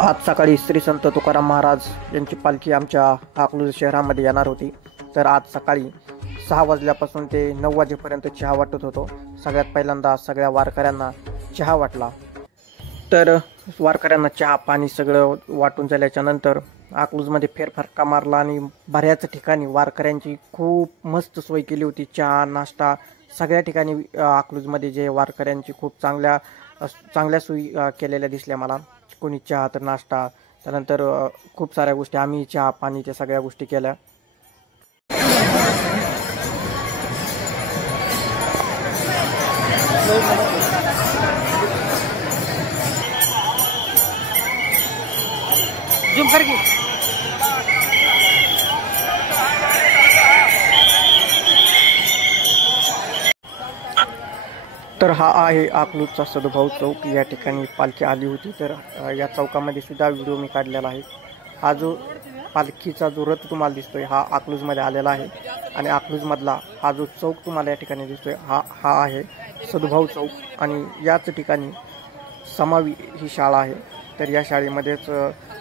आज सकाळी श्री संत तुकाराम महाराज यांची पालखी आमच्या अकलूज शहरामध्ये येणार होती. तर आज सकाळी 6 वाजल्यापासून ते 9 वाजेपर्यंत चहा वाटत होतो. सगळ्यात पहिल्यांदा सगळ्या वारकऱ्यांना चहा वाटला. तर वारकऱ्यांना चहा पाणी सगळं वाटून झाल्याच्या नंतर अकलूजमध्ये फेरफटका मारला आणि बऱ्याच ठिकाणी वारकऱ्यांची खूप मस्त सोय केली होती. चहा नाश्ता सगळ्या ठिकाणी अकलूजमध्ये जे वारकऱ्यांची खूप चांगल्या सोयी केलेल्या दिसल्या मला. कोणी चहा तर नाश्ता, त्यानंतर खूप साऱ्या गोष्टी आम्ही चहा पाणी त्या सगळ्या गोष्टी केल्या. तर हा आहे अकलूजचा सदुभाऊ चौक. या ठिकाणी पालखी आली होती. तर या चौकामध्ये सुद्धा व्हिडिओ मी काढलेला आहे. हा जो पालखीचा जो रथ तुम्हाला दिसतोय हा अकलूजमध्ये आलेला आहे आणि अकलूजमधला हा जो चौक तुम्हाला या ठिकाणी दिसतोय हा आहे सदुभाऊ चौक. आणि याच ठिकाणी समावी ही शाळा आहे. तर या शाळेमध्येच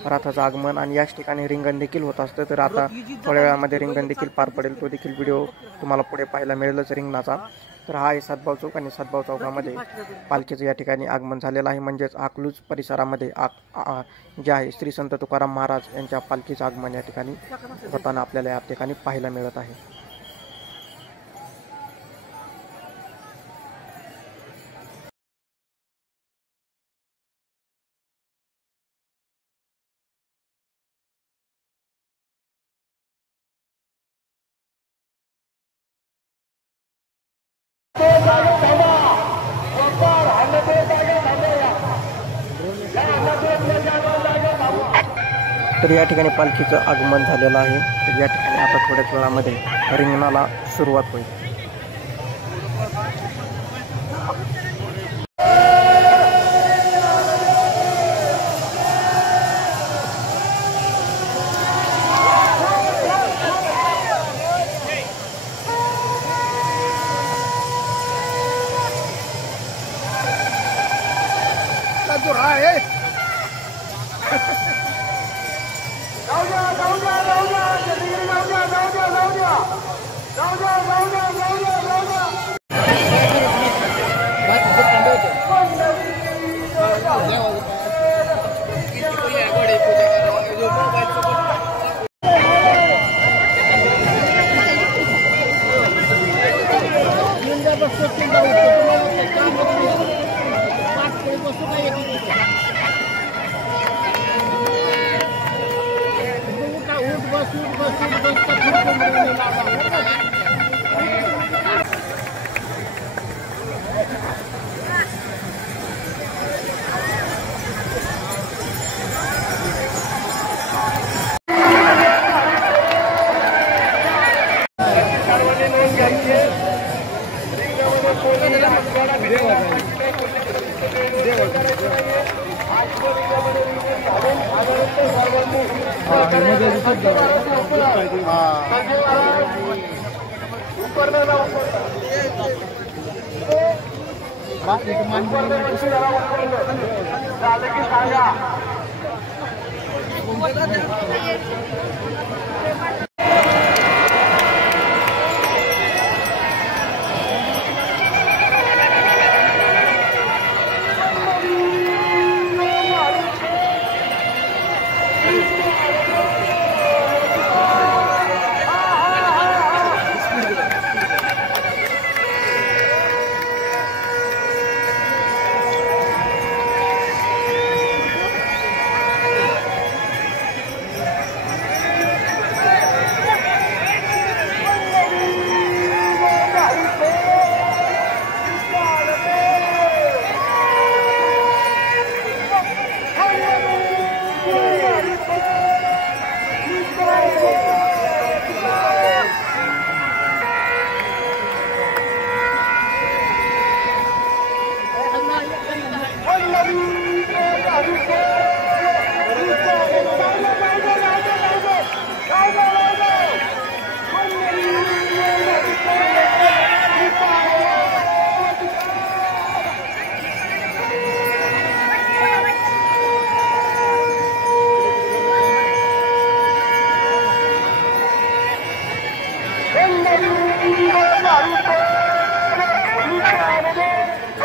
रथाचं आगमन आणि याच ठिकाणी रिंगण देखील होत असतं. तर आता थोड्या वेळामध्ये रिंगण देखील पार पडेल. तो देखील व्हिडिओ तुम्हाला पुढे पाहायला मिळेलच रिंगणाचा. तर हा आहे सदभाऊ चौक आणि सदभाऊ चौकामध्ये पालखीचं या ठिकाणी आगमन झालेलं आहे. म्हणजेच अकलूज परिसरामध्ये जे आहे श्री संत तुकाराम महाराज यांच्या पालखीचं आगमन या ठिकाणी होताना आपल्याला या ठिकाणी पाहायला मिळत आहे. तर या ठिकाणी पालखीचं आगमन झालेलं आहे. तर या ठिकाणी आता थोड्याच वेळामध्ये रिंगणाला सुरुवात होईल.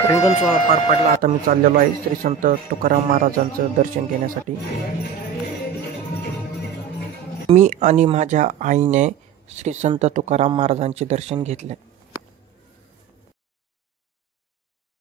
रिंगण सोहळा पार पडला. आता मी चाललेलो आहे श्री संत तुकाराम महाराजांचं दर्शन घेण्यासाठी. मी आणि माझ्या आईने श्री संत तुकाराम महाराजांचे दर्शन घेतले.